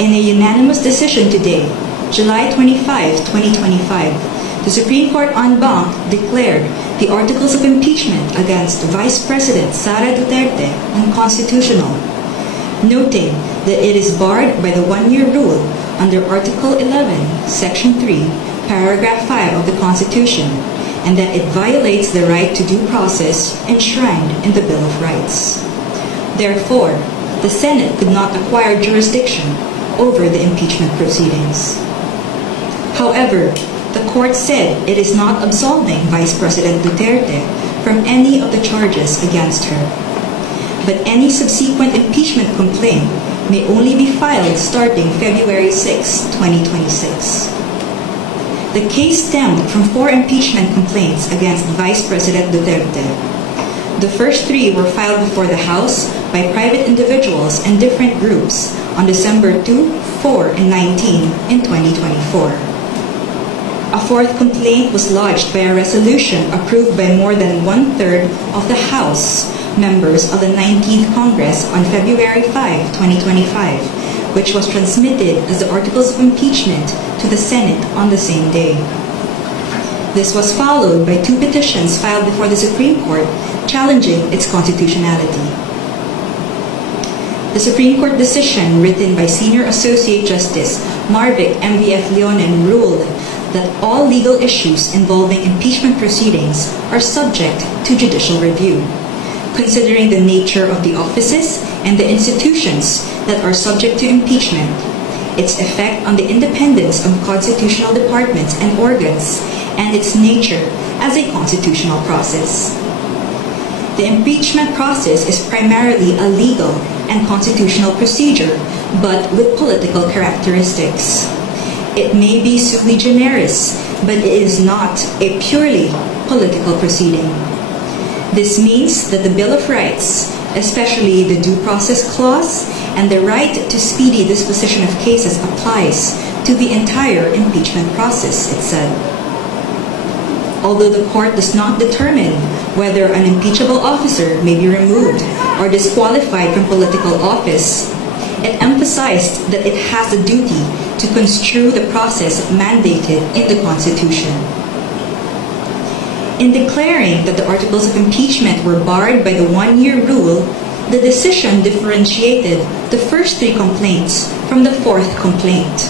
In a unanimous decision today, July 25, 2025, the Supreme Court en banc declared the articles of impeachment against Vice President Sara Duterte unconstitutional, noting that it is barred by the one-year rule under Article 11, Section 3, Paragraph 5 of the Constitution, and that it violates the right to due process enshrined in the Bill of Rights. Therefore, the Senate could not acquire jurisdiction over the impeachment proceedings. However, the court said it is not absolving Vice President Duterte from any of the charges against her. But any subsequent impeachment complaint may only be filed starting February 6, 2026. The case stemmed from 4 impeachment complaints against Vice President Duterte. The first 3 were filed before the House by private individuals and different groups on December 2, 4, and 19 in 2024. A 4th complaint was lodged by a resolution approved by more than 1/3 of the House members of the 19th Congress on February 5, 2025, which was transmitted as the Articles of Impeachment to the Senate on the same day. This was followed by 2 petitions filed before the Supreme Court challenging its constitutionality. The Supreme Court decision written by Senior Associate Justice Marvic M.V.F. Leonen ruled that all legal issues involving impeachment proceedings are subject to judicial review, considering the nature of the offices and the institutions that are subject to impeachment, its effect on the independence of constitutional departments and organs, and its nature as a constitutional process. The impeachment process is primarily a legal and constitutional procedure, but with political characteristics. It may be sui generis, but it is not a purely political proceeding. This means that the Bill of Rights, especially the Due Process Clause and the right to speedy disposition of cases, applies to the entire impeachment process, it said. Although the court does not determine whether an impeachable officer may be removed or disqualified from political office, it emphasized that it has a duty to construe the process mandated in the Constitution. In declaring that the articles of impeachment were barred by the one-year rule, the decision differentiated the first 3 complaints from the 4th complaint.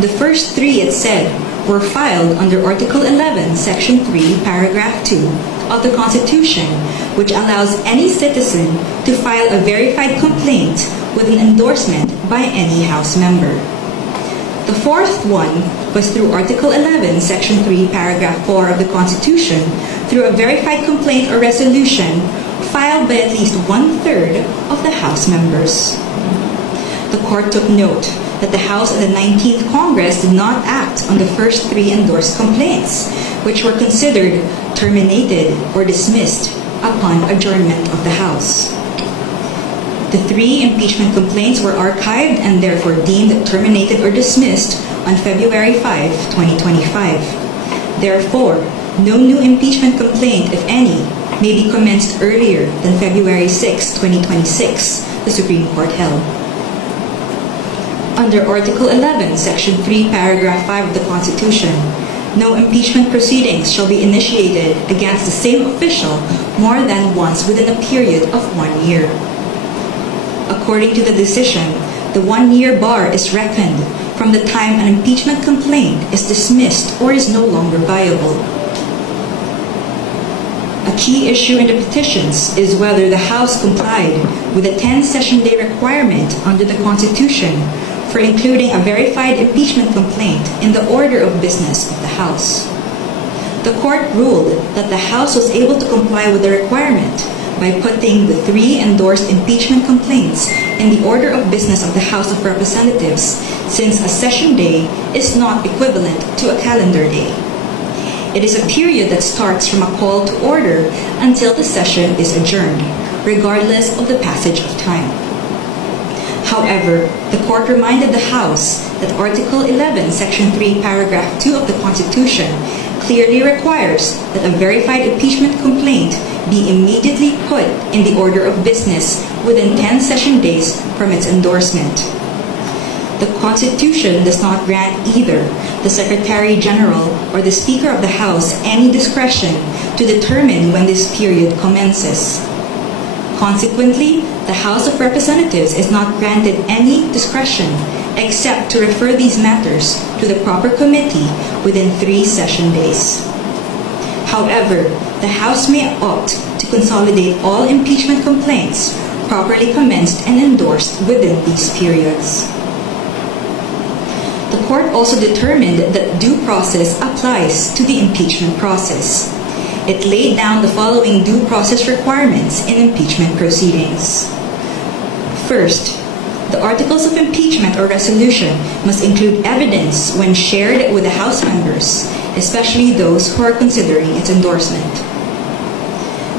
The first 3, it said, were filed under Article 11, Section 3, Paragraph 2 of the Constitution, which allows any citizen to file a verified complaint with an endorsement by any House member. The 4th one was through Article 11, Section 3, Paragraph 4 of the Constitution, through a verified complaint or resolution filed by at least 1/3 of the House members. The court took note that the House of the 19th Congress did not act on the first 3 endorsed complaints, which were considered terminated or dismissed upon adjournment of the House. The 3 impeachment complaints were archived and therefore deemed terminated or dismissed on February 5, 2025. Therefore, no new impeachment complaint, if any, may be commenced earlier than February 6, 2026, the Supreme Court held. Under Article 11, Section 3, Paragraph 5 of the Constitution, no impeachment proceedings shall be initiated against the same official more than once within a period of 1 year. According to the decision, the 1-year bar is reckoned from the time an impeachment complaint is dismissed or is no longer viable. A key issue in the petitions is whether the House complied with the 10-session day requirement under the Constitution for including a verified impeachment complaint in the order of business of the House. The court ruled that the House was able to comply with the requirement by putting the 3 endorsed impeachment complaints in the order of business of the House of Representatives, since a session day is not equivalent to a calendar day. It is a period that starts from a call to order until the session is adjourned, regardless of the passage of time. However, the court reminded the House that Article 11, Section 3, Paragraph 2 of the Constitution clearly requires that a verified impeachment complaint be immediately put in the order of business within 10 session days from its endorsement. The Constitution does not grant either the Secretary General or the Speaker of the House any discretion to determine when this period commences. Consequently, the House of Representatives is not granted any discretion except to refer these matters to the proper committee within 3 session days. However, the House may opt to consolidate all impeachment complaints properly commenced and endorsed within these periods. The court also determined that due process applies to the impeachment process. It laid down the following due process requirements in impeachment proceedings. First, the articles of impeachment or resolution must include evidence when shared with the House members, especially those who are considering its endorsement.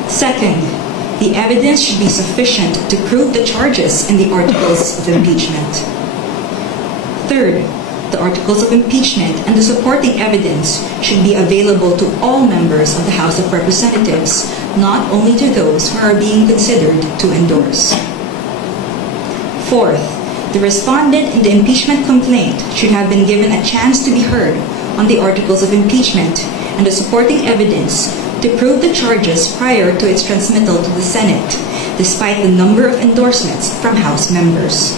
Second, the evidence should be sufficient to prove the charges in the articles of impeachment. Third, the articles of impeachment and the supporting evidence should be available to all members of the House of Representatives, not only to those who are being considered to endorse. Fourth, the respondent in the impeachment complaint should have been given a chance to be heard on the articles of impeachment and the supporting evidence to prove the charges prior to its transmittal to the Senate, despite the number of endorsements from House members.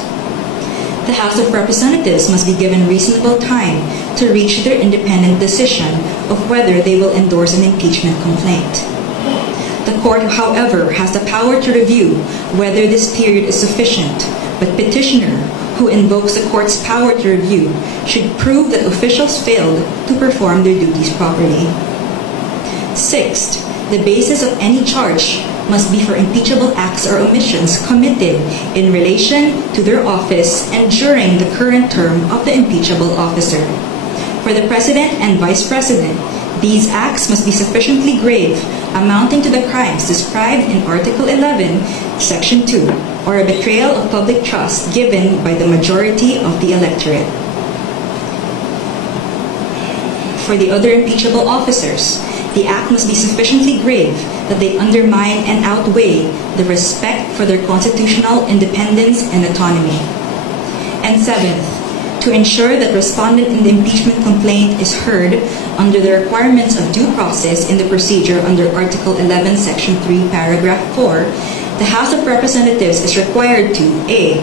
The House of Representatives must be given reasonable time to reach their independent decision of whether they will endorse an impeachment complaint. The court, however, has the power to review whether this period is sufficient, but petitioner, who invokes the court's power to review, should prove that officials failed to perform their duties properly. Sixth, the basis of any charge must be for impeachable acts or omissions committed in relation to their office and during the current term of the impeachable officer. For the President and Vice President, these acts must be sufficiently grave, amounting to the crimes described in Article 11, Section 2, or a betrayal of public trust given by the majority of the electorate. For the other impeachable officers, the act must be sufficiently grave that they undermine and outweigh the respect for their constitutional independence and autonomy. And seventh, to ensure that respondent in the impeachment complaint is heard under the requirements of due process in the procedure under Article 11, Section 3, Paragraph 4, the House of Representatives is required to A.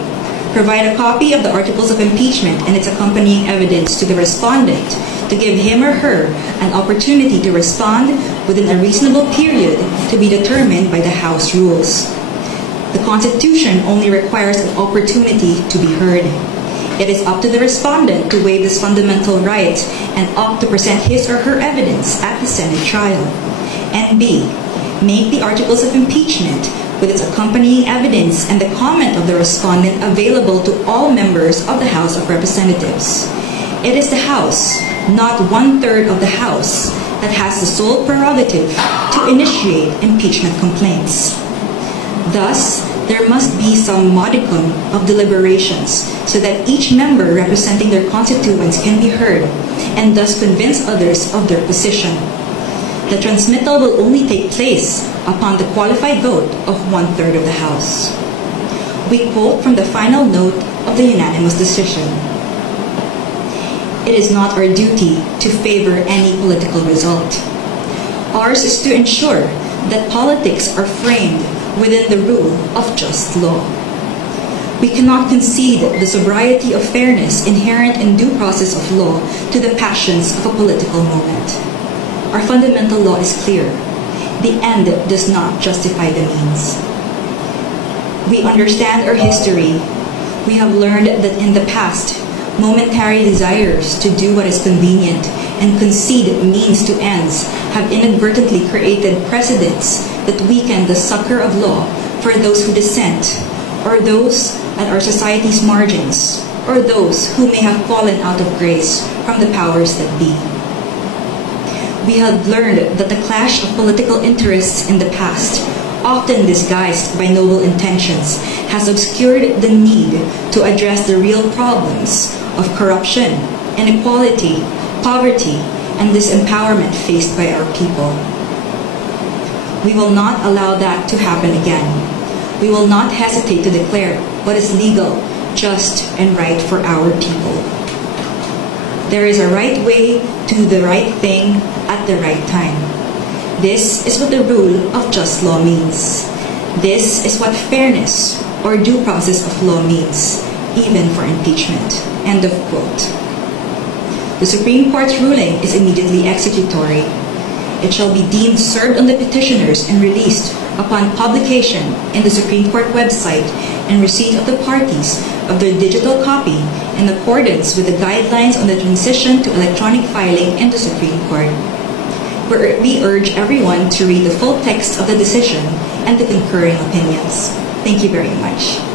Provide a copy of the articles of impeachment and its accompanying evidence to the respondent to give him or her an opportunity to respond within a reasonable period to be determined by the House rules. The Constitution only requires an opportunity to be heard. It is up to the respondent to waive this fundamental right and opt to present his or her evidence at the Senate trial. And B. Make the articles of impeachment with its accompanying evidence and the comment of the respondent available to all members of the House of Representatives. It is the House, not 1/3 of the House, that has the sole prerogative to initiate impeachment complaints. Thus, there must be some modicum of deliberations so that each member representing their constituents can be heard and thus convince others of their position. The transmittal will only take place upon the qualified vote of 1/3 of the House. We quote from the final note of the unanimous decision. It is not our duty to favor any political result. Ours is to ensure that politics are framed within the rule of just law. We cannot concede the sobriety of fairness inherent in due process of law to the passions of a political moment. Our fundamental law is clear. The end does not justify the means. We understand our history. We have learned that in the past, momentary desires to do what is convenient and concede means to ends have inadvertently created precedents that weaken the succor of law for those who dissent, or those at our society's margins, or those who may have fallen out of grace from the powers that be. We have learned that the clash of political interests in the past, often disguised by noble intentions, has obscured the need to address the real problems of corruption, inequality, poverty, and disempowerment faced by our people. We will not allow that to happen again. We will not hesitate to declare what is legal, just, and right for our people. There is a right way to do the right thing at the right time. This is what the rule of just law means. This is what fairness or due process of law means, even for impeachment." End of quote. The Supreme Court's ruling is immediately executory. It shall be deemed served on the petitioners and released upon publication in the Supreme Court website and receipt of the parties of their digital copy in accordance with the guidelines on the transition to electronic filing in the Supreme Court. We urge everyone to read the full text of the decision and the concurring opinions. Thank you very much.